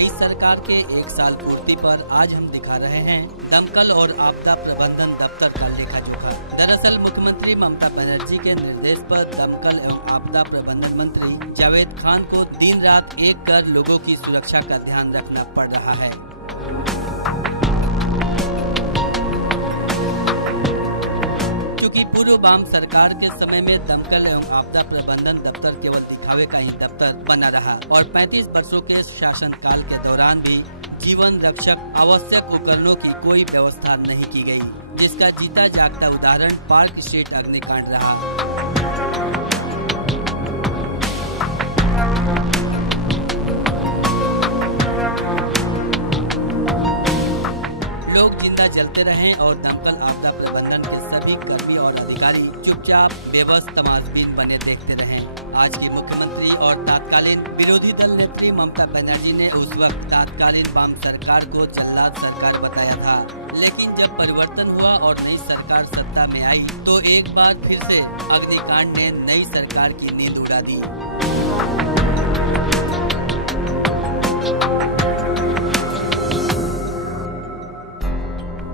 नई सरकार के 1 साल पूर्ति पर आज हम दिखा रहे हैं दमकल और आपदा प्रबंधन दफ्तर का लेखा जोखा। दरअसल मुख्यमंत्री ममता बनर्जी के निर्देश पर दमकल एवं आपदा प्रबंधन मंत्री जावेद खान को दिन रात एक कर लोगों की सुरक्षा का ध्यान रखना पड़ रहा है। चूँकि पूर्व वाम सरकार के समय में दमकल एवं आपदा प्रबंधन दफ्तर केवल दिखावे का ही दफ्तर बना रहा और 35 वर्षों के शासनकाल के दौरान भी जीवन रक्षक आवश्यक उपकरणों की कोई व्यवस्था नहीं की गई, जिसका जीता जागता उदाहरण पार्क स्ट्रीट अग्निकांड रहा। लोग जिंदा जलते रहें और दमकल आपदा प्रबंधन के सभी कर्मी और अधिकारी चुपचाप बेबस तमाशबीन बने देखते रहें। आज की मुख्यमंत्री और तत्कालीन विरोधी दल नेत्री ममता बनर्जी ने उस वक्त तत्कालीन वाम सरकार को जल्लाद सरकार बताया था, लेकिन जब परिवर्तन हुआ और नई सरकार सत्ता में आई तो एक बार फिर से अग्निकांड ने नई सरकार की नींद उड़ा दी।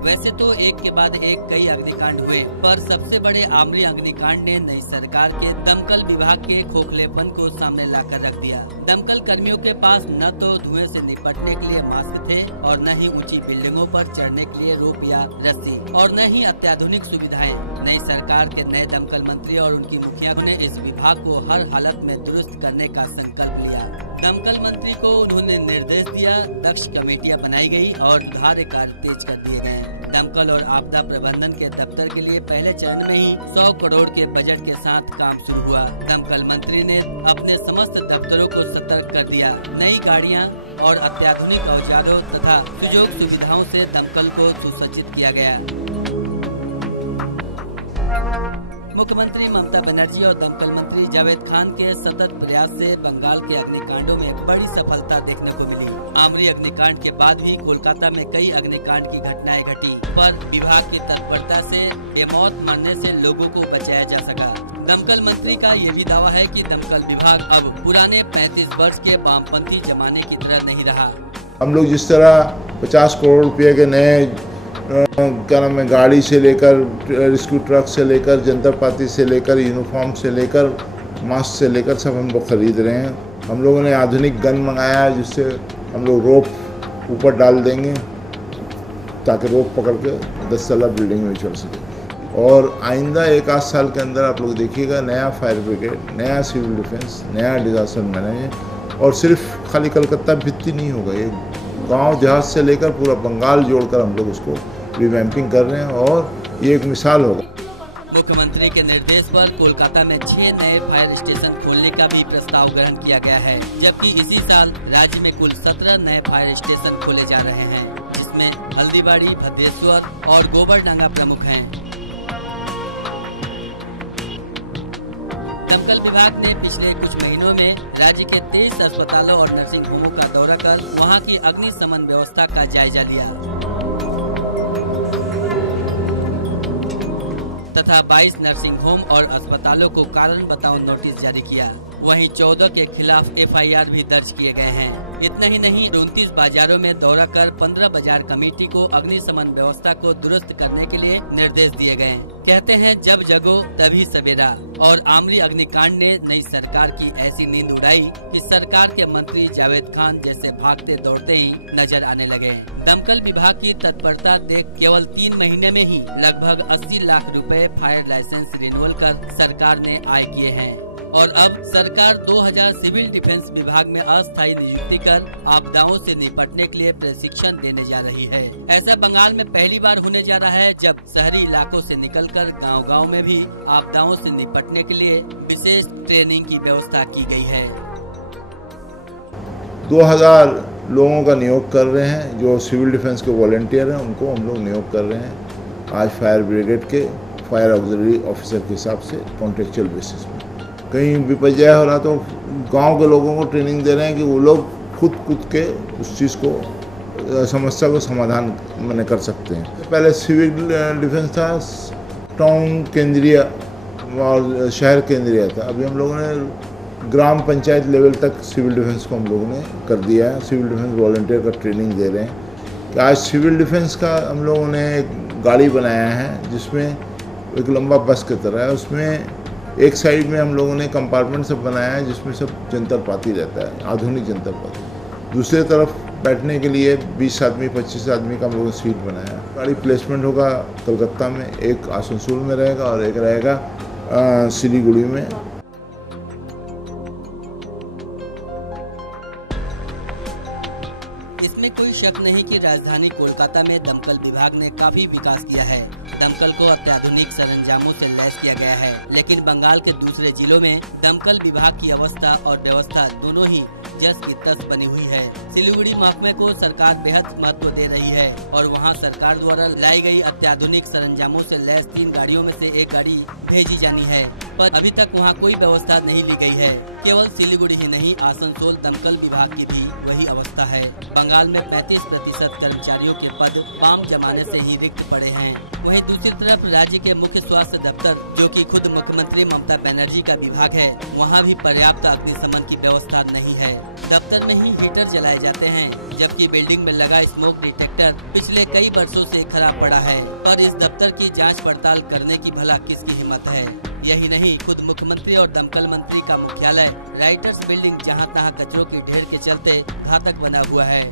वैसे तो एक के बाद एक कई अग्निकांड हुए, पर सबसे बड़े आमरी अग्निकांड ने नई सरकार के दमकल विभाग के खोखलेपन को सामने लाकर रख दिया। दमकल कर्मियों के पास न तो धुएं से निपटने के लिए मास्क थे और न ही ऊंची बिल्डिंगों पर चढ़ने के लिए रोप या रस्सी और न ही अत्याधुनिक सुविधाएं। नई सरकार के नए दमकल मंत्री और उनकी मुखिया ने इस विभाग को हर हालत में दुरुस्त करने का संकल्प लिया। दमकल मंत्री को उन्होंने निर्देश दिया, दक्ष कमेटियां बनाई गई और सुधार कार्य तेज कर दिए गए। दमकल और आपदा प्रबंधन के दफ्तर के लिए पहले चरण में ही 100 करोड़ के बजट के साथ काम शुरू हुआ। दमकल मंत्री ने अपने समस्त दफ्तरों को सतर्क कर दिया। नई गाड़ियां और अत्याधुनिक औजारों तथा सुजोग सुविधाओं से दमकल को सुसज्जित किया गया। मुख्यमंत्री ममता बनर्जी और दमकल मंत्री जावेद खान के सतत प्रयास से बंगाल के अग्निकांडों में बड़ी सफलता देखने को मिली। आमरी अग्निकांड के बाद भी कोलकाता में कई अग्निकांड की घटनाएं घटी, पर विभाग की तत्परता से बेमौत मरने से लोगों को बचाया जा सका। दमकल मंत्री का ये भी दावा है कि दमकल विभाग अब पुराने 35 वर्ष के वामपंथी जमाने की तरह नहीं रहा। हम लोग जिस तरह 50 करोड़ रुपए के नए क्या नाम है गाड़ी से लेकर रेस्क्यू ट्रक से लेकर जंतरपाती से लेकर यूनिफॉर्म से लेकर मास्क से लेकर सब हम लोग खरीद रहे हैं। हम लोगों ने आधुनिक गन मंगाया है, जिससे हम लोग रोप ऊपर डाल देंगे ताकि रोप पकड़ के 10 तला बिल्डिंग में चढ़ सके। और आइंदा 1 आध साल के अंदर आप लोग देखिएगा नया फायर ब्रिगेड, नया सिविल डिफेंस, नया डिजास्टर मैनेजमेंट, और सिर्फ खाली कलकत्ता भित्ती नहीं होगा, ये गांव देहात से लेकर पूरा बंगाल जोड़कर हम लोग उसको रिवैम्पिंग कर रहे हैं और ये एक मिसाल होगा। मुख्यमंत्री के निर्देश पर कोलकाता में 6 नए फायर स्टेशन खोलने का भी प्रस्ताव ग्रहण किया गया है, जबकि इसी साल राज्य में कुल 17 नए फायर स्टेशन खोले जा रहे हैं, जिसमें हल्दीबाड़ी, भद्रेश्वर और गोबरडांगा प्रमुख हैं। दमकल विभाग ने पिछले कुछ महीनों में राज्य के 23 अस्पतालों और नर्सिंग होमों का दौरा कर वहां की अग्निशमन व्यवस्था का जायजा लिया तथा 22 नर्सिंग होम और अस्पतालों को कारण बताओ नोटिस जारी किया। वहीं 14 के खिलाफ FIR भी दर्ज किए गए हैं। इतना ही नहीं, 29 बाजारों में दौरा कर 15 बाजार कमेटी को अग्निशमन व्यवस्था को दुरुस्त करने के लिए निर्देश दिए गए। कहते हैं जब जगो तभी सवेरा, और आमरी अग्निकांड ने नई सरकार की ऐसी नींद उड़ाई कि सरकार के मंत्री जावेद खान जैसे भागते दौड़ते ही नजर आने लगे। दमकल विभाग की तत्परता देख केवल 3 महीने में ही लगभग 80 लाख रुपए फायर लाइसेंस रिन्यूअल कर सरकार ने आय किए हैं और अब सरकार 2000 सिविल डिफेंस विभाग में अस्थायी नियुक्ति कर आपदाओं से निपटने के लिए प्रशिक्षण देने जा रही है। ऐसा बंगाल में पहली बार होने जा रहा है, जब शहरी इलाकों से निकलकर गांव-गांव में भी आपदाओं से निपटने के लिए विशेष ट्रेनिंग की व्यवस्था की गई है। 2000 लोगों का नियोग कर रहे हैं, जो सिविल डिफेंस के वॉलंटियर हैं उनको हम लोग नियोग कर रहे हैं आज फायर ब्रिगेड के फायर ऑक्सिलरी ऑफिसर के हिसाब से कॉन्ट्रेक्चुअल बेसिस पे। कहीं विपर्य हो रहा तो गांव के लोगों को ट्रेनिंग दे रहे हैं कि वो लोग खुद के उस चीज़ को समस्या को समाधान मैंने कर सकते हैं। पहले सिविल डिफेंस था, टाउन केंद्रीय और शहर केंद्रीय था। अभी हम लोगों ने ग्राम पंचायत लेवल तक सिविल डिफेंस को हम लोगों ने कर दिया है। सिविल डिफेंस वॉलंटियर का ट्रेनिंग दे रहे हैं कि आज सिविल डिफेंस का हम लोगों ने एक गाड़ी बनाया है जिसमें एक लंबा बस की तरह है। उसमें एक साइड में हम लोगों ने कंपार्टमेंट सब बनाया है जिसमें सब जंतर पाती रहता है, आधुनिक जंतर पाती। दूसरी तरफ बैठने के लिए 20 आदमी 25 आदमी का हम लोगों ने सीट बनाया। गाड़ी प्लेसमेंट होगा कलकत्ता में, एक आसनसोल में रहेगा और एक रहेगा सिलीगुड़ी में। इसमें कोई शक नहीं कि राजधानी कोलकाता में दमकल विभाग ने काफी विकास किया है। दमकल को अत्याधुनिक सरंजामों से लैस किया गया है, लेकिन बंगाल के दूसरे जिलों में दमकल विभाग की अवस्था और व्यवस्था दोनों ही जस की तस बनी हुई है। सिलीगुड़ी महकमे को सरकार बेहद महत्व दे रही है और वहां सरकार द्वारा लाई गई अत्याधुनिक सरंजामों से लैस 3 गाड़ियों में से एक गाड़ी भेजी जानी है, पर अभी तक वहां कोई व्यवस्था नहीं ली गई है। केवल सिलीगुड़ी ही नहीं, आसनसोल दमकल विभाग की भी वही अवस्था है। बंगाल में 35% कर्मचारियों के पद वाम जमाने से ही रिक्त पड़े हैं। वहीं दूसरी तरफ राज्य के मुख्य स्वास्थ्य दफ्तर, जो कि खुद मुख्यमंत्री ममता बनर्जी का विभाग है, वहां भी पर्याप्त अग्निशमन की व्यवस्था नहीं है। दफ्तर में ही हीटर जलाए जाते हैं, जबकि बिल्डिंग में लगा स्मोक डिटेक्टर पिछले कई वर्षों से खराब पड़ा है। पर इस दफ्तर की जांच पड़ताल करने की भला किसकी हिम्मत है? यही नहीं, खुद मुख्यमंत्री और दमकल मंत्री का मुख्यालय राइटर्स बिल्डिंग जहां तहां कचरों की ढेर के चलते घातक बना हुआ है।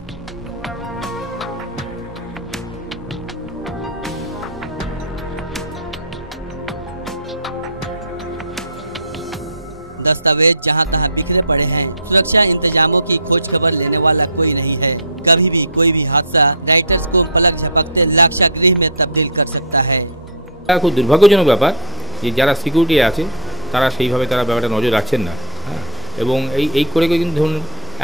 दस्तावेज जहां तहां बिखरे पड़े हैं। सुरक्षा इंतजामों की खोज खबर लेने वाला कोई नहीं है। कभी भी कोई भी हादसा राइटर्स को पलक झपकते लाक्षागृह में तब्दील कर सकता है। খুব দুর্ভাগ্যজনক ব্যাপার যে যারা সিকিউরিটি আছে তারা সেইভাবে তারা ব্যাপারটা নজর রাখছেন না এবং এই করে কিন্তু ধরুন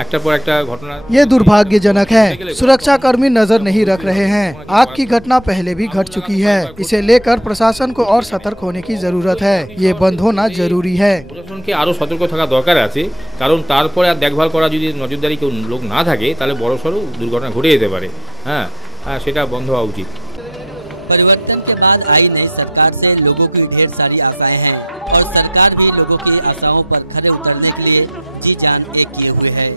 একটার পর একটা ঘটনা। ये दुर्भाग्यजनक है, सुरक्षा कर्मी नजर नहीं रख रहे हैं। आग की घटना पहले भी घट चुकी है। इसे लेकर प्रशासन को और सतर्क होने की जरूरत है। ये बंद होना जरूरी है। প্রশাসনকে আরো সতর্ক থাকা দরকার আছে, কারণ তারপরে আর দেখভাল করা যদি নজরদারি কেউ লোক না থাকে তাহলে বড়সড় দুর্ঘটনা ঘটে যেতে পারে। সেটা বন্ধ হওয়া উচিত। परिवर्तन के बाद आई नई सरकार से लोगों की ढेर सारी आशाएं हैं और सरकार भी लोगों की आशाओं पर खरे उतरने के लिए जी जान एक किए हुए है।